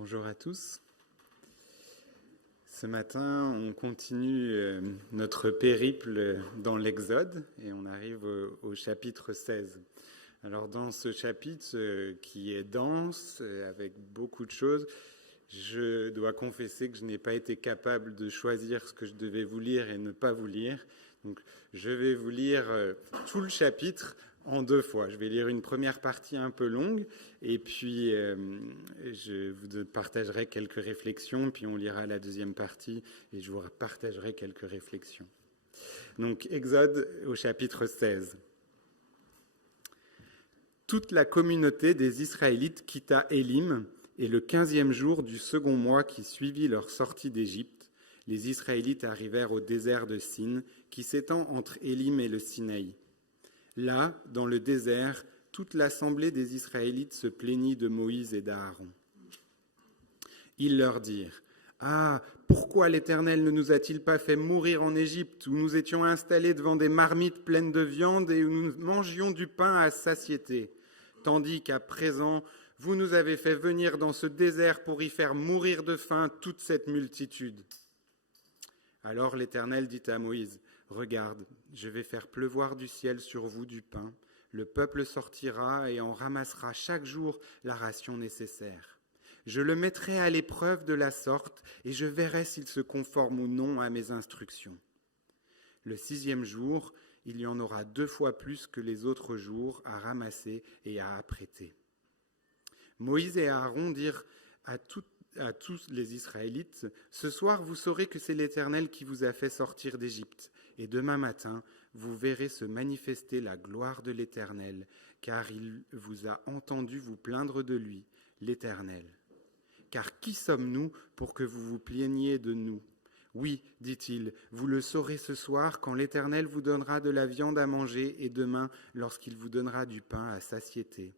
Bonjour à tous. Ce matin, on continue notre périple dans l'Exode et on arrive au chapitre 16. Alors dans ce chapitre qui est dense, avec beaucoup de choses, je dois confesser que je n'ai pas été capable de choisir ce que je devais vous lire et ne pas vous lire. Donc je vais vous lire tout le chapitre en 2 fois. Je vais lire une première partie un peu longue et puis je vous partagerai quelques réflexions, puis on lira la deuxième partie et je vous partagerai quelques réflexions. Donc Exode au chapitre 16. Toute la communauté des Israélites quitta Élim, et le 15e jour du second mois qui suivit leur sortie d'Égypte, les Israélites arrivèrent au désert de Sin, qui s'étend entre Élim et le Sinaï. Là, dans le désert, toute l'assemblée des Israélites se plaignit de Moïse et d'Aaron. Ils leur dirent : « Ah, pourquoi l'Éternel ne nous a-t-il pas fait mourir en Égypte, où nous étions installés devant des marmites pleines de viande et où nous mangions du pain à satiété, tandis qu'à présent, vous nous avez fait venir dans ce désert pour y faire mourir de faim toute cette multitude. » Alors l'Éternel dit à Moïse : « Regarde, je vais faire pleuvoir du ciel sur vous du pain. Le peuple sortira et en ramassera chaque jour la ration nécessaire. Je le mettrai à l'épreuve de la sorte et je verrai s'il se conforme ou non à mes instructions. Le 6e jour, il y en aura 2 fois plus que les autres jours à ramasser et à apprêter. » Moïse et Aaron dirent à tous les Israélites : « Ce soir, vous saurez que c'est l'Éternel qui vous a fait sortir d'Égypte. Et demain matin, vous verrez se manifester la gloire de l'Éternel, car il vous a entendu vous plaindre de lui, l'Éternel. Car qui sommes-nous pour que vous vous plaigniez de nous ? Oui, dit-il, vous le saurez ce soir quand l'Éternel vous donnera de la viande à manger et demain lorsqu'il vous donnera du pain à satiété.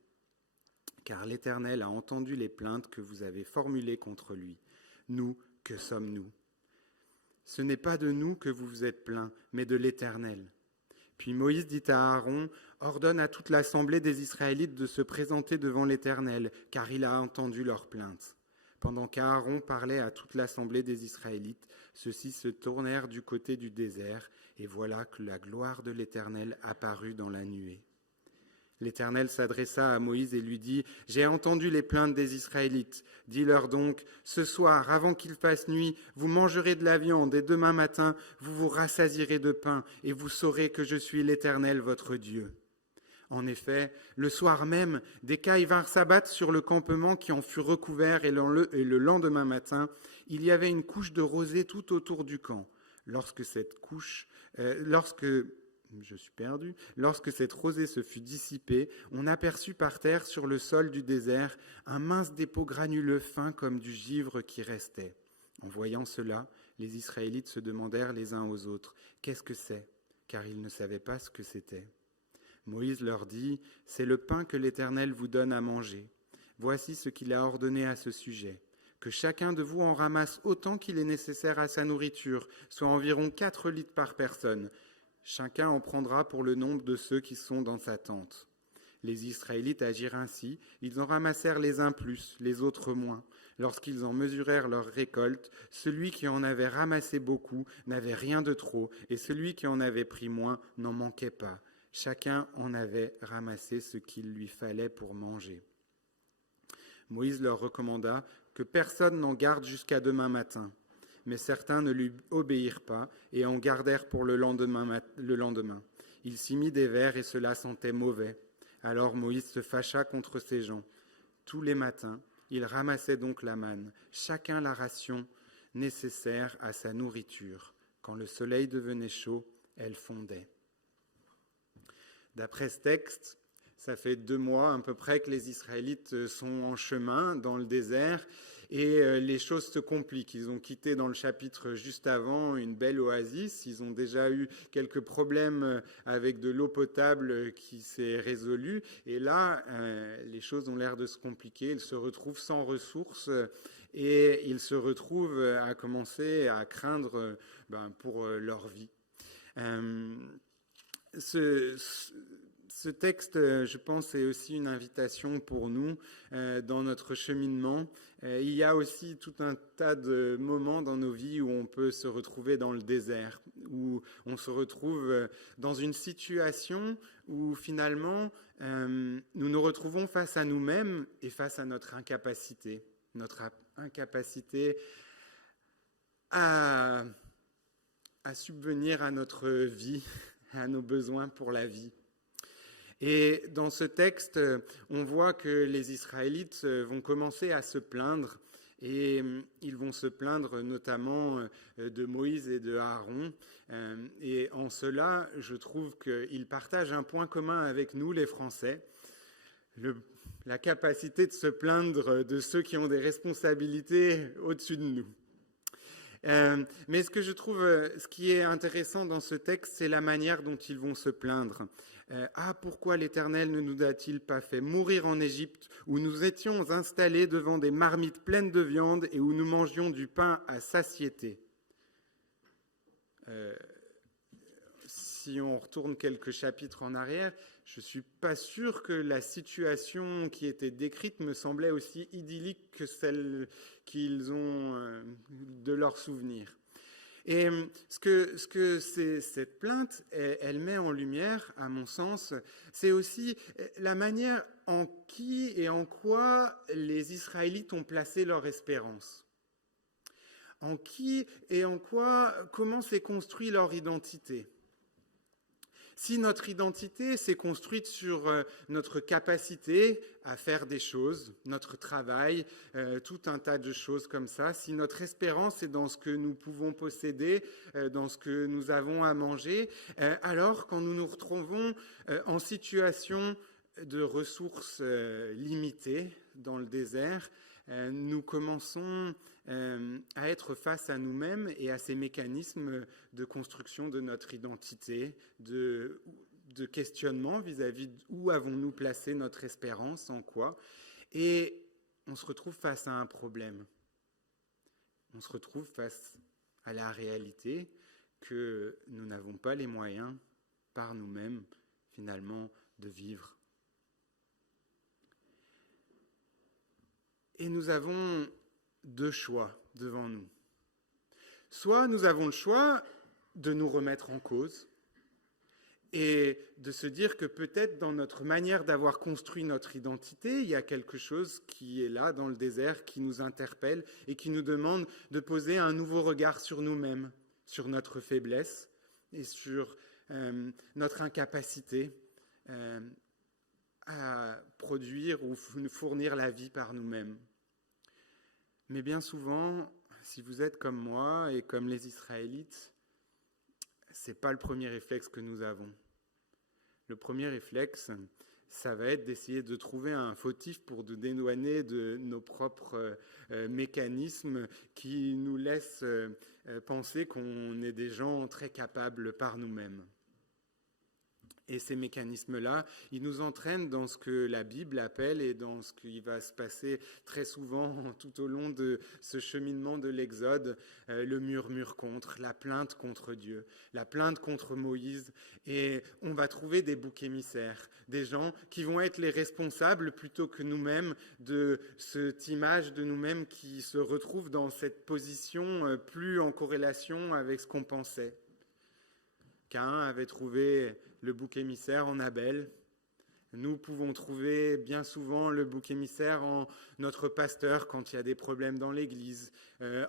Car l'Éternel a entendu les plaintes que vous avez formulées contre lui. Nous, que sommes-nous ? Ce n'est pas de nous que vous vous êtes plaints, mais de l'Éternel. » Puis Moïse dit à Aaron : « Ordonne à toute l'assemblée des Israélites de se présenter devant l'Éternel, car il a entendu leurs plaintes. » Pendant qu'Aaron parlait à toute l'assemblée des Israélites, ceux-ci se tournèrent du côté du désert, et voilà que la gloire de l'Éternel apparut dans la nuée. L'Éternel s'adressa à Moïse et lui dit : « J'ai entendu les plaintes des Israélites. Dis-leur donc, ce soir, avant qu'il fasse nuit, vous mangerez de la viande, et demain matin, vous vous rassasierez de pain, et vous saurez que je suis l'Éternel, votre Dieu. » En effet, le soir même, des cailles vinrent s'abattre sur le campement qui en fut recouvert, et le lendemain matin, il y avait une couche de rosée tout autour du camp. Lorsque cette rosée se fut dissipée, on aperçut par terre sur le sol du désert un mince dépôt granuleux fin comme du givre qui restait. En voyant cela, les Israélites se demandèrent les uns aux autres : « Qu'est-ce que c'est ?» car ils ne savaient pas ce que c'était. Moïse leur dit : « C'est le pain que l'Éternel vous donne à manger. Voici ce qu'il a ordonné à ce sujet. Que chacun de vous en ramasse autant qu'il est nécessaire à sa nourriture, soit environ 4 litres par personne. Chacun en prendra pour le nombre de ceux qui sont dans sa tente. » Les Israélites agirent ainsi, ils en ramassèrent les uns plus, les autres moins. Lorsqu'ils en mesurèrent leur récolte, celui qui en avait ramassé beaucoup n'avait rien de trop, et celui qui en avait pris moins n'en manquait pas. Chacun en avait ramassé ce qu'il lui fallait pour manger. Moïse leur recommanda que personne n'en garde jusqu'à demain matin. Mais certains ne lui obéirent pas et en gardèrent pour le lendemain. Il s'y mit des vers et cela sentait mauvais. Alors Moïse se fâcha contre ces gens. Tous les matins, il ramassait donc la manne, chacun la ration nécessaire à sa nourriture. Quand le soleil devenait chaud, elle fondait. D'après ce texte, ça fait 2 mois à peu près que les Israélites sont en chemin dans le désert et les choses se compliquent. Ils ont quitté dans le chapitre juste avant une belle oasis. Ils ont déjà eu quelques problèmes avec de l'eau potable qui s'est résolue. Et là, les choses ont l'air de se compliquer. Ils se retrouvent sans ressources et ils se retrouvent à commencer à craindre pour leur vie. Ce Ce texte, je pense, est aussi une invitation pour nous dans notre cheminement. Il y a aussi tout un tas de moments dans nos vies où on peut se retrouver dans le désert, où on se retrouve dans une situation où finalement nous nous retrouvons face à nous-mêmes et face à notre incapacité à subvenir à notre vie, à nos besoins pour la vie. Et dans ce texte, on voit que les Israélites vont commencer à se plaindre, et ils vont se plaindre notamment de Moïse et de Aaron. Et en cela, je trouve qu'ils partagent un point commun avec nous, les Français, la capacité de se plaindre de ceux qui ont des responsabilités au-dessus de nous. Mais ce que je trouve, ce qui est intéressant dans ce texte, c'est la manière dont ils vont se plaindre. Pourquoi l'Éternel ne nous a-t-il pas fait mourir en Égypte, où nous étions installés devant des marmites pleines de viande et où nous mangions du pain à satiété. Si on retourne quelques chapitres en arrière, je ne suis pas sûr que la situation qui était décrite me semblait aussi idyllique que celle qu'ils ont de leurs souvenirs. Et ce que cette plainte, elle met en lumière, à mon sens, c'est aussi la manière en qui et en quoi les Israélites ont placé leur espérance. En qui et en quoi, comment s'est construite leur identité. Si notre identité s'est construite sur notre capacité à faire des choses, notre travail, tout un tas de choses comme ça, si notre espérance est dans ce que nous pouvons posséder, dans ce que nous avons à manger, alors quand nous nous retrouvons en situation de ressources limitées dans le désert, nous commençons à être face à nous-mêmes et à ces mécanismes de construction de notre identité, de questionnement vis-à-vis d'où avons-nous placé notre espérance, en quoi. Et on se retrouve face à un problème. On se retrouve face à la réalité que nous n'avons pas les moyens par nous-mêmes, finalement, de vivre. Et nous avons deux choix devant nous. Soit nous avons le choix de nous remettre en cause et de se dire que peut-être dans notre manière d'avoir construit notre identité, il y a quelque chose qui est là dans le désert, qui nous interpelle et qui nous demande de poser un nouveau regard sur nous-mêmes, sur notre faiblesse et sur notre incapacité à produire ou fournir la vie par nous-mêmes. Mais bien souvent, si vous êtes comme moi et comme les Israélites, ce n'est pas le premier réflexe que nous avons. Le premier réflexe, ça va être d'essayer de trouver un fautif pour nous dédouaner de nos propres mécanismes qui nous laissent penser qu'on est des gens très capables par nous-mêmes. Et ces mécanismes-là, ils nous entraînent dans ce que la Bible appelle et dans ce qui va se passer très souvent tout au long de ce cheminement de l'Exode, le murmure contre, la plainte contre Dieu, la plainte contre Moïse. Et on va trouver des boucs émissaires, des gens qui vont être les responsables plutôt que nous-mêmes de cette image de nous-mêmes qui se retrouve dans cette position plus en corrélation avec ce qu'on pensait. Caïn avait trouvé le bouc émissaire en Abel. Nous pouvons trouver bien souvent le bouc émissaire en notre pasteur quand il y a des problèmes dans l'Église,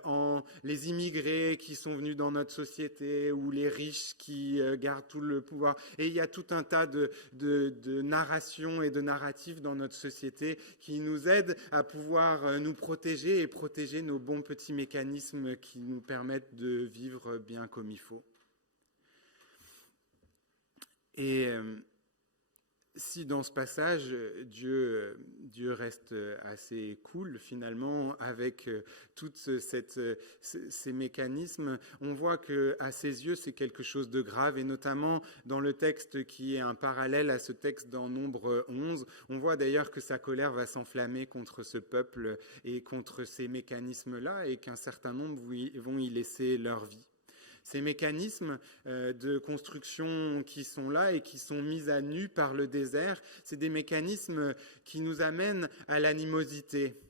en les immigrés qui sont venus dans notre société ou les riches qui gardent tout le pouvoir. Et il y a tout un tas de narrations et de narratifs dans notre société qui nous aident à pouvoir nous protéger et protéger nos bons petits mécanismes qui nous permettent de vivre bien comme il faut. Et si dans ce passage, Dieu reste assez cool finalement avec tous ces mécanismes, on voit qu'à ses yeux c'est quelque chose de grave et notamment dans le texte qui est un parallèle à ce texte dans Nombre 11, on voit d'ailleurs que sa colère va s'enflammer contre ce peuple et contre ces mécanismes-là et qu'un certain nombre vont y laisser leur vie. Ces mécanismes de construction qui sont là et qui sont mis à nu par le désert, c'est des mécanismes qui nous amènent à l'animosité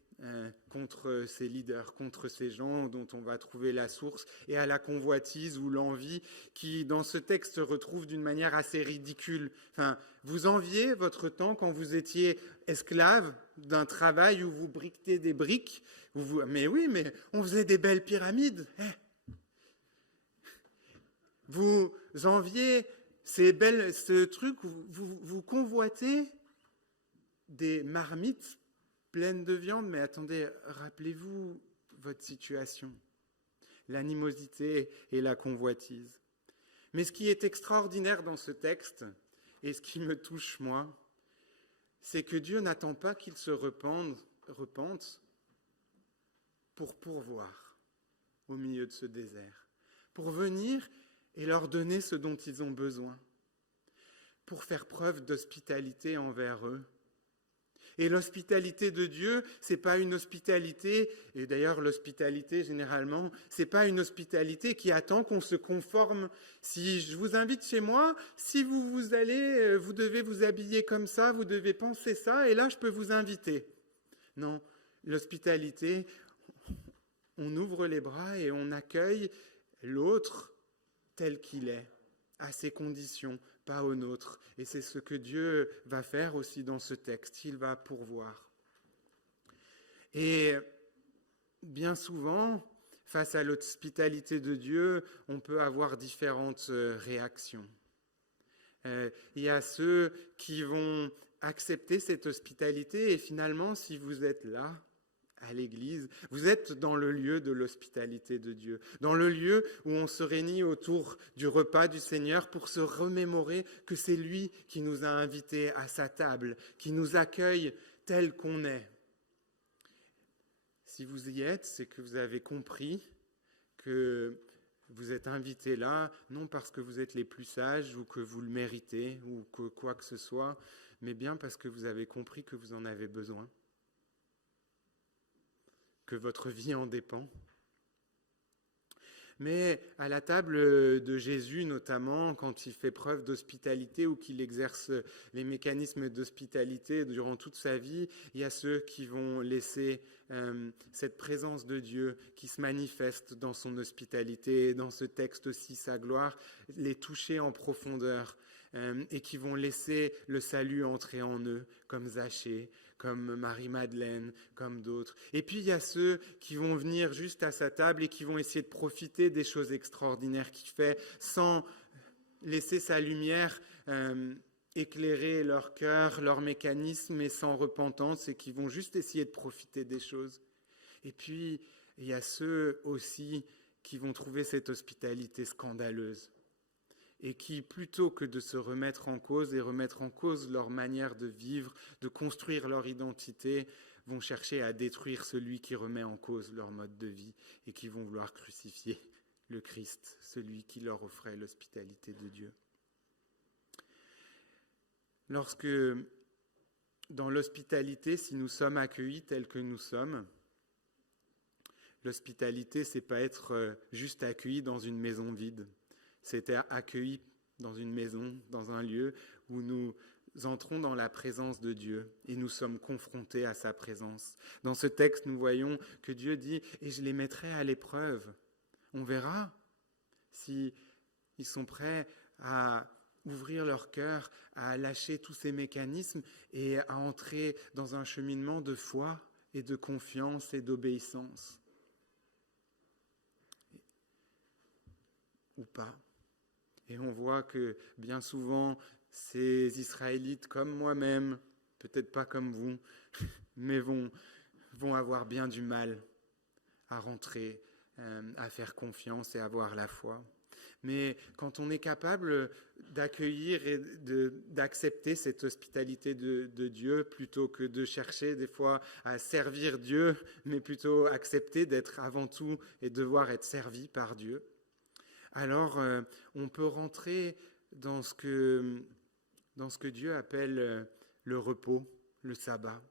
contre ces leaders, contre ces gens dont on va trouver la source, et à la convoitise ou l'envie qui, dans ce texte, se retrouve d'une manière assez ridicule. Enfin, vous enviez votre temps quand vous étiez esclave d'un travail où vous briquetiez des briques. Mais oui, mais on faisait des belles pyramides. Vous enviez ce truc, vous convoitez des marmites pleines de viande, mais attendez, rappelez-vous votre situation, l'animosité et la convoitise. Mais ce qui est extraordinaire dans ce texte, et ce qui me touche moi, c'est que Dieu n'attend pas qu'ils se repentent pour pourvoir au milieu de ce désert, pour venir et leur donner ce dont ils ont besoin, pour faire preuve d'hospitalité envers eux. Et l'hospitalité de Dieu, c'est pas une hospitalité, et d'ailleurs l'hospitalité généralement, c'est pas une hospitalité qui attend qu'on se conforme. Si je vous invite chez moi, si vous allez, vous devez vous habiller comme ça, vous devez penser ça, et là je peux vous inviter. Non, l'hospitalité, on ouvre les bras et on accueille l'autre tel qu'il est, à ses conditions, pas aux nôtres. Et c'est ce que Dieu va faire aussi dans ce texte. Il va pourvoir. Et bien souvent, face à l'hospitalité de Dieu, on peut avoir différentes réactions. Il y a ceux qui vont accepter cette hospitalité et finalement, si vous êtes là, à l'église, vous êtes dans le lieu de l'hospitalité de Dieu, dans le lieu où on se réunit autour du repas du Seigneur pour se remémorer que c'est lui qui nous a invités à sa table, qui nous accueille tel qu'on est. Si vous y êtes, c'est que vous avez compris que vous êtes invités là, non parce que vous êtes les plus sages ou que vous le méritez ou que quoi que ce soit, mais bien parce que vous avez compris que vous en avez besoin, que votre vie en dépend. Mais à la table de Jésus, notamment, quand il fait preuve d'hospitalité ou qu'il exerce les mécanismes d'hospitalité durant toute sa vie, il y a ceux qui vont laisser cette présence de Dieu qui se manifeste dans son hospitalité, dans ce texte aussi, sa gloire, les toucher en profondeur et qui vont laisser le salut entrer en eux, comme Zachée, comme Marie-Madeleine, comme d'autres. Et puis il y a ceux qui vont venir juste à sa table et qui vont essayer de profiter des choses extraordinaires qu'il fait sans laisser sa lumière éclairer leur cœur, leur mécanisme et sans repentance et qui vont juste essayer de profiter des choses. Et puis il y a ceux aussi qui vont trouver cette hospitalité scandaleuse et qui, plutôt que de se remettre en cause et remettre en cause leur manière de vivre, de construire leur identité, vont chercher à détruire celui qui remet en cause leur mode de vie et qui vont vouloir crucifier le Christ, celui qui leur offrait l'hospitalité de Dieu. Lorsque, dans l'hospitalité, si nous sommes accueillis tels que nous sommes, l'hospitalité, c'est pas être juste accueilli dans une maison vide. C'était accueilli dans une maison, dans un lieu où nous entrons dans la présence de Dieu et nous sommes confrontés à sa présence. Dans ce texte, nous voyons que Dieu dit « Et je les mettrai à l'épreuve ». On verra s'ils sont prêts à ouvrir leur cœur, à lâcher tous ces mécanismes et à entrer dans un cheminement de foi et de confiance et d'obéissance. Ou pas. Et on voit que bien souvent, ces Israélites comme moi-même, peut-être pas comme vous, mais vont avoir bien du mal à rentrer, à faire confiance et à avoir la foi. Mais quand on est capable d'accueillir et d'accepter cette hospitalité de Dieu, plutôt que de chercher des fois à servir Dieu, mais plutôt accepter d'être avant tout et devoir être servi par Dieu, alors on peut rentrer dans ce que Dieu appelle le repos, le sabbat.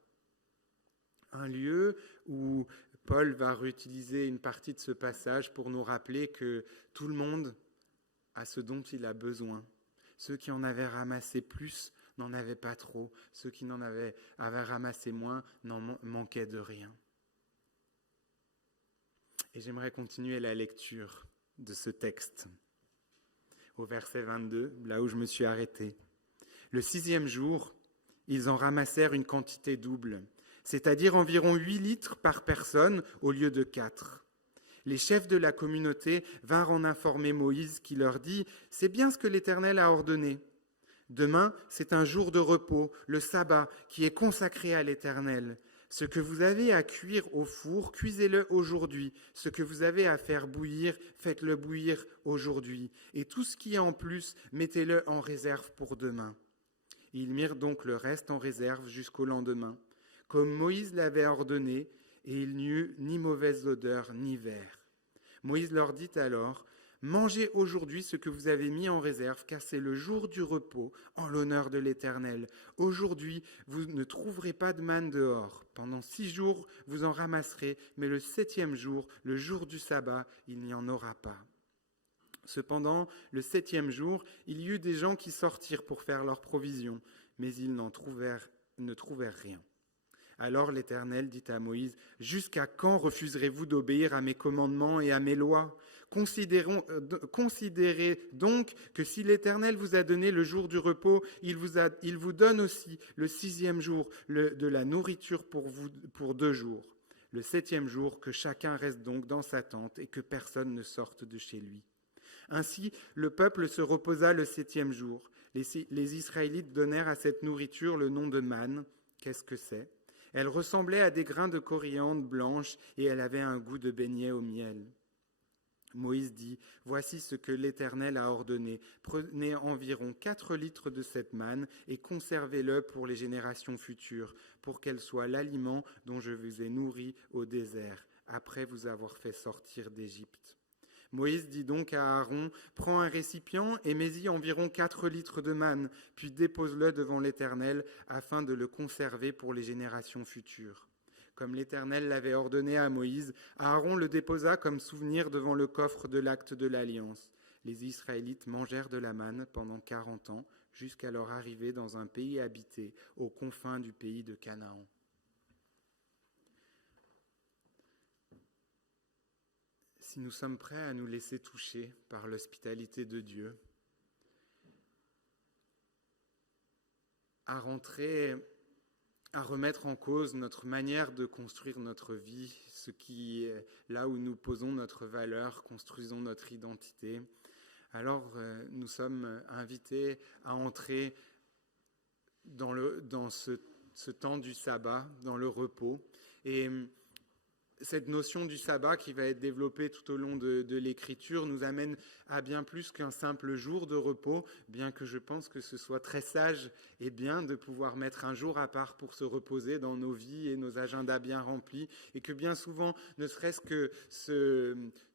Un lieu où, Paul va réutiliser une partie de ce passage pour nous rappeler que tout le monde a ce dont il a besoin. Ceux qui en avaient ramassé plus n'en avaient pas trop. Ceux qui avaient ramassé moins n'en manquaient de rien. Et j'aimerais continuer la lecture de ce texte au verset 22, là où je me suis arrêté. Le 6e jour, ils en ramassèrent une quantité double, c'est-à-dire environ 8 litres par personne au lieu de 4. Les chefs de la communauté vinrent en informer Moïse qui leur dit « C'est bien ce que l'Éternel a ordonné. Demain, c'est un jour de repos, le sabbat, qui est consacré à l'Éternel. Ce que vous avez à cuire au four, cuisez-le aujourd'hui. Ce que vous avez à faire bouillir, faites-le bouillir aujourd'hui. Et tout ce qui est en plus, mettez-le en réserve pour demain. » Ils mirent donc le reste en réserve jusqu'au lendemain, comme Moïse l'avait ordonné, et il n'y eut ni mauvaise odeur, ni verre. Moïse leur dit alors, « Mangez aujourd'hui ce que vous avez mis en réserve, car c'est le jour du repos, en l'honneur de l'Éternel. Aujourd'hui, vous ne trouverez pas de manne dehors. Pendant 6 jours, vous en ramasserez, mais le 7e jour, le jour du sabbat, il n'y en aura pas. » Cependant, le 7e jour, il y eut des gens qui sortirent pour faire leurs provisions, mais ils ne trouvèrent rien. Alors l'Éternel dit à Moïse, « Jusqu'à quand refuserez-vous d'obéir à mes commandements et à mes lois ? Considérez donc que si l'Éternel vous a donné le jour du repos, il vous donne aussi le 6e jour de la nourriture pour 2 jours. Le 7e jour, que chacun reste donc dans sa tente et que personne ne sorte de chez lui. » Ainsi, le peuple se reposa le 7e jour. Les Israélites donnèrent à cette nourriture le nom de manne. Qu'est-ce que c'est ? Elle ressemblait à des grains de coriandre blanche et elle avait un goût de beignet au miel. Moïse dit, « Voici ce que l'Éternel a ordonné. Prenez environ 4 litres de cette manne et conservez-le pour les générations futures, pour qu'elle soit l'aliment dont je vous ai nourri au désert, après vous avoir fait sortir d'Égypte. » Moïse dit donc à Aaron, « Prends un récipient et mets-y environ 4 litres de manne, puis dépose-le devant l'Éternel afin de le conserver pour les générations futures. » Comme l'Éternel l'avait ordonné à Moïse, Aaron le déposa comme souvenir devant le coffre de l'acte de l'Alliance. Les Israélites mangèrent de la manne pendant 40 ans, jusqu'à leur arrivée dans un pays habité, aux confins du pays de Canaan. Si nous sommes prêts à nous laisser toucher par l'hospitalité de Dieu, à remettre en cause notre manière de construire notre vie, là où nous posons notre valeur, construisons notre identité, alors nous sommes invités à entrer dans ce temps du sabbat, dans le repos. Et cette notion du sabbat qui va être développée tout au long de l'Écriture nous amène à bien plus qu'un simple jour de repos, bien que je pense que ce soit très sage et bien de pouvoir mettre un jour à part pour se reposer dans nos vies et nos agendas bien remplis, et que bien souvent, ne serait-ce que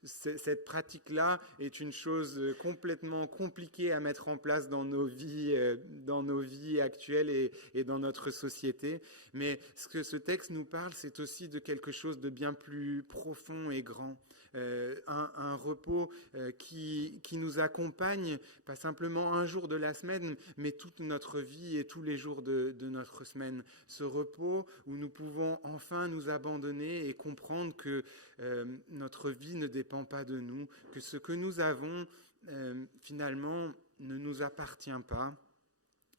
cette pratique-là est une chose complètement compliquée à mettre en place dans nos vies actuelles et dans notre société. Mais ce que ce texte nous parle, c'est aussi de quelque chose de bien plus profond et grand. Un repos qui nous accompagne, pas simplement un jour de la semaine, mais toute notre vie et tous les jours de notre semaine. Ce repos où nous pouvons enfin nous abandonner et comprendre que notre vie ne dépend pas de nous, que ce que nous avons finalement ne nous appartient pas,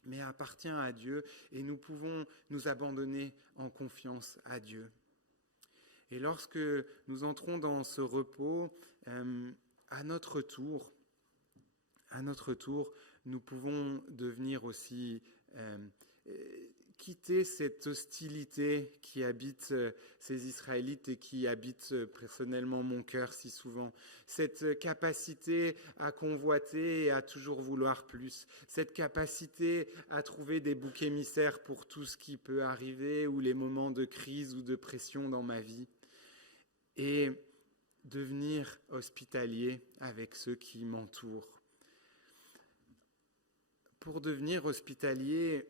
mais appartient à Dieu, et nous pouvons nous abandonner en confiance à Dieu. Et lorsque nous entrons dans ce repos, à notre tour, nous pouvons devenir aussi quitter cette hostilité qui habite ces Israélites et qui habite personnellement mon cœur si souvent. Cette capacité à convoiter et à toujours vouloir plus. Cette capacité à trouver des boucs émissaires pour tout ce qui peut arriver ou les moments de crise ou de pression dans ma vie. Et devenir hospitalier avec ceux qui m'entourent. Pour devenir hospitalier,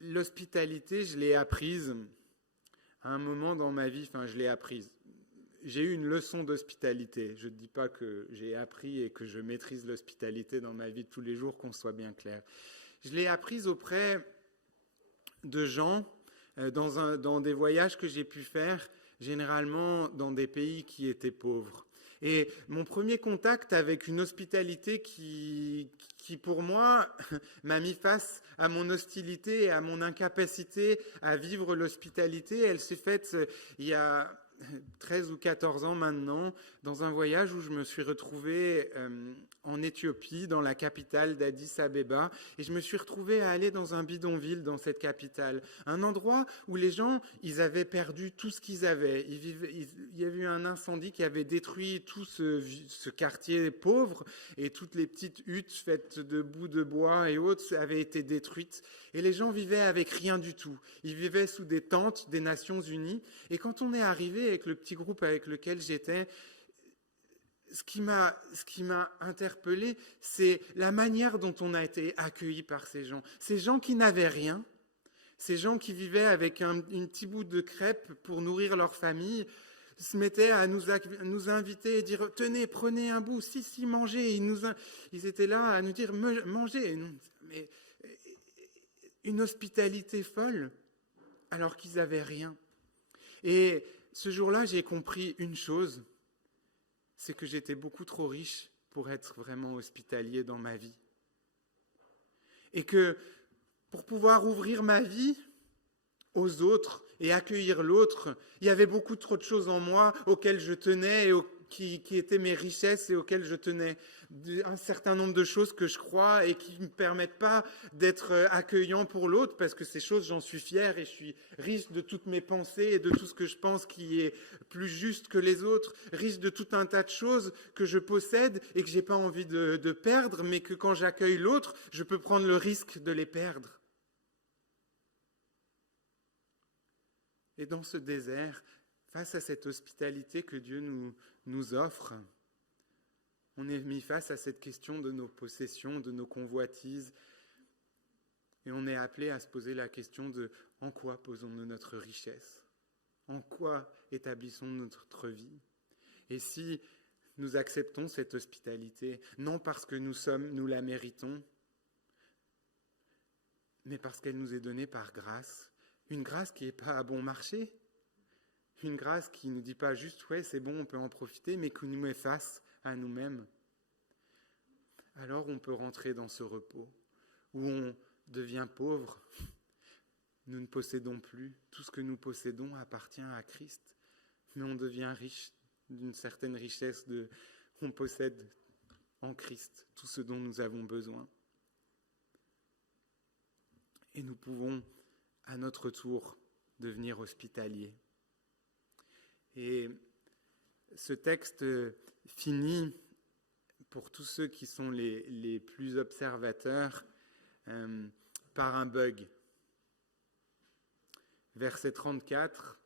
l'hospitalité, je l'ai apprise À un moment dans ma vie, je l'ai apprise. J'ai eu une leçon d'hospitalité. Je ne dis pas que j'ai appris et que je maîtrise l'hospitalité dans ma vie de tous les jours, qu'on soit bien clair. Je l'ai apprise auprès de gens dans des voyages que j'ai pu faire, généralement dans des pays qui étaient pauvres. Et mon premier contact avec une hospitalité qui pour moi, m'a mis face à mon hostilité et à mon incapacité à vivre l'hospitalité, elle s'est faite il y a 13 ou 14 ans maintenant, dans un voyage où je me suis retrouvé en Éthiopie, dans la capitale d'Addis Abeba, et je me suis retrouvé à aller dans un bidonville dans cette capitale, un endroit où les gens, ils avaient perdu tout ce qu'ils avaient. Il y avait eu un incendie qui avait détruit tout ce quartier pauvre, et toutes les petites huttes faites de bouts de bois et autres avaient été détruites, et les gens vivaient avec rien du tout. Ils vivaient sous des tentes des Nations Unies, et quand on est arrivé avec le petit groupe avec lequel j'étais, ce qui m'a interpellé, c'est la manière dont on a été accueillis par ces gens qui n'avaient rien, ces gens qui vivaient avec un petit bout de crêpe pour nourrir leur famille, se mettaient à nous inviter et dire « Tenez, prenez un bout, si, mangez ». Ils étaient là à nous dire « Mangez ». Mais une hospitalité folle, alors qu'ils n'avaient rien. Et ce jour-là, j'ai compris une chose, c'est que j'étais beaucoup trop riche pour être vraiment hospitalier dans ma vie. Et que pour pouvoir ouvrir ma vie aux autres et accueillir l'autre, il y avait beaucoup trop de choses en moi auxquelles je tenais et qui étaient mes richesses et auxquelles je tenais. Un certain nombre de choses que je crois et qui ne me permettent pas d'être accueillant pour l'autre, parce que ces choses, j'en suis fier et je suis riche de toutes mes pensées et de tout ce que je pense qui est plus juste que les autres, riche de tout un tas de choses que je possède et que je n'ai pas envie de perdre, mais que quand j'accueille l'autre, je peux prendre le risque de les perdre. Et dans ce désert, face à cette hospitalité que Dieu nous offre, on est mis face à cette question de nos possessions, de nos convoitises, et on est appelé à se poser la question de en quoi posons-nous notre richesse ? En quoi établissons-nous notre vie ? Et si nous acceptons cette hospitalité, non parce que nous la méritons, mais parce qu'elle nous est donnée par grâce, une grâce qui n'est pas à bon marché, une grâce qui ne nous dit pas juste « ouais, c'est bon, on peut en profiter », mais qui nous met face à nous-mêmes. Alors on peut rentrer dans ce repos où on devient pauvre. Nous ne possédons plus. Tout ce que nous possédons appartient à Christ. Mais on devient riche d'une certaine richesse. On possède en Christ tout ce dont nous avons besoin. Et nous pouvons à notre tour devenir hospitaliers. Et ce texte finit, pour tous ceux qui sont les plus observateurs, par un bug. Verset 34,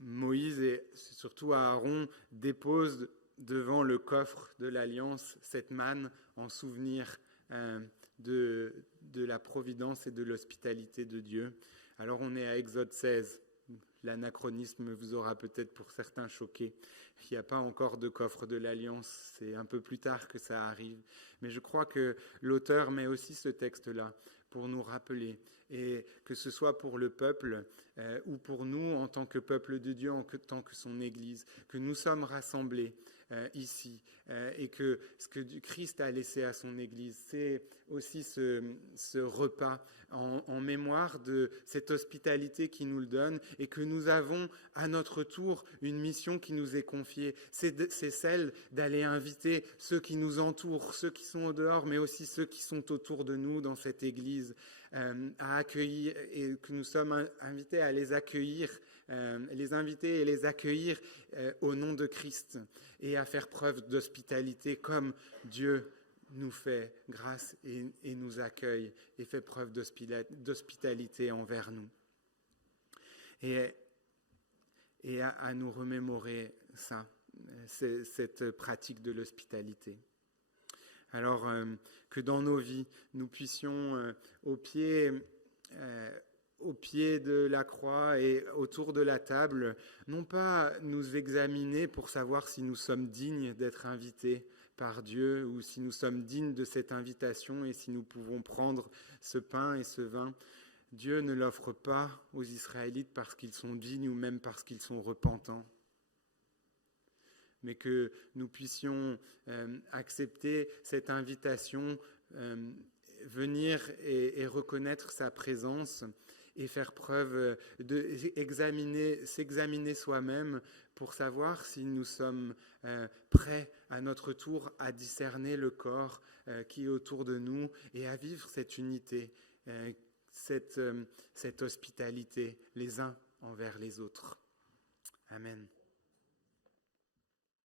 Moïse et surtout Aaron déposent devant le coffre de l'Alliance cette manne en souvenir de la providence et de l'hospitalité de Dieu. Alors on est à Exode 16. L'anachronisme vous aura peut-être pour certains choqué. Il n'y a pas encore de coffre de l'Alliance, c'est un peu plus tard que ça arrive. Mais je crois que l'auteur met aussi ce texte-là pour nous rappeler, et que ce soit pour le peuple ou pour nous en tant que peuple de Dieu, en tant que son Église, que nous sommes rassemblés ici, et que ce que Christ a laissé à son Église, c'est aussi ce repas en mémoire de cette hospitalité qui nous le donne, et que nous avons à notre tour une mission qui nous est confiée. C'est celle d'aller inviter ceux qui nous entourent, ceux qui sont au dehors, mais aussi ceux qui sont autour de nous dans cette Église, à accueillir, et que nous sommes invités à les accueillir, les inviter et les accueillir au nom de Christ, et à faire preuve d'hospitalité comme Dieu nous fait grâce et nous accueille et fait preuve d'hospitalité envers nous. Et à nous remémorer ça, cette pratique de l'hospitalité. Alors que dans nos vies, nous puissions au pied au pied de la croix et autour de la table, non pas nous examiner pour savoir si nous sommes dignes d'être invités par Dieu ou si nous sommes dignes de cette invitation et si nous pouvons prendre ce pain et ce vin. Dieu ne l'offre pas aux Israélites parce qu'ils sont dignes ou même parce qu'ils sont repentants, mais que nous puissions accepter cette invitation, venir et reconnaître sa présence et faire preuve s'examiner soi-même pour savoir si nous sommes prêts à notre tour à discerner le corps qui est autour de nous et à vivre cette unité, cette hospitalité les uns envers les autres. Amen.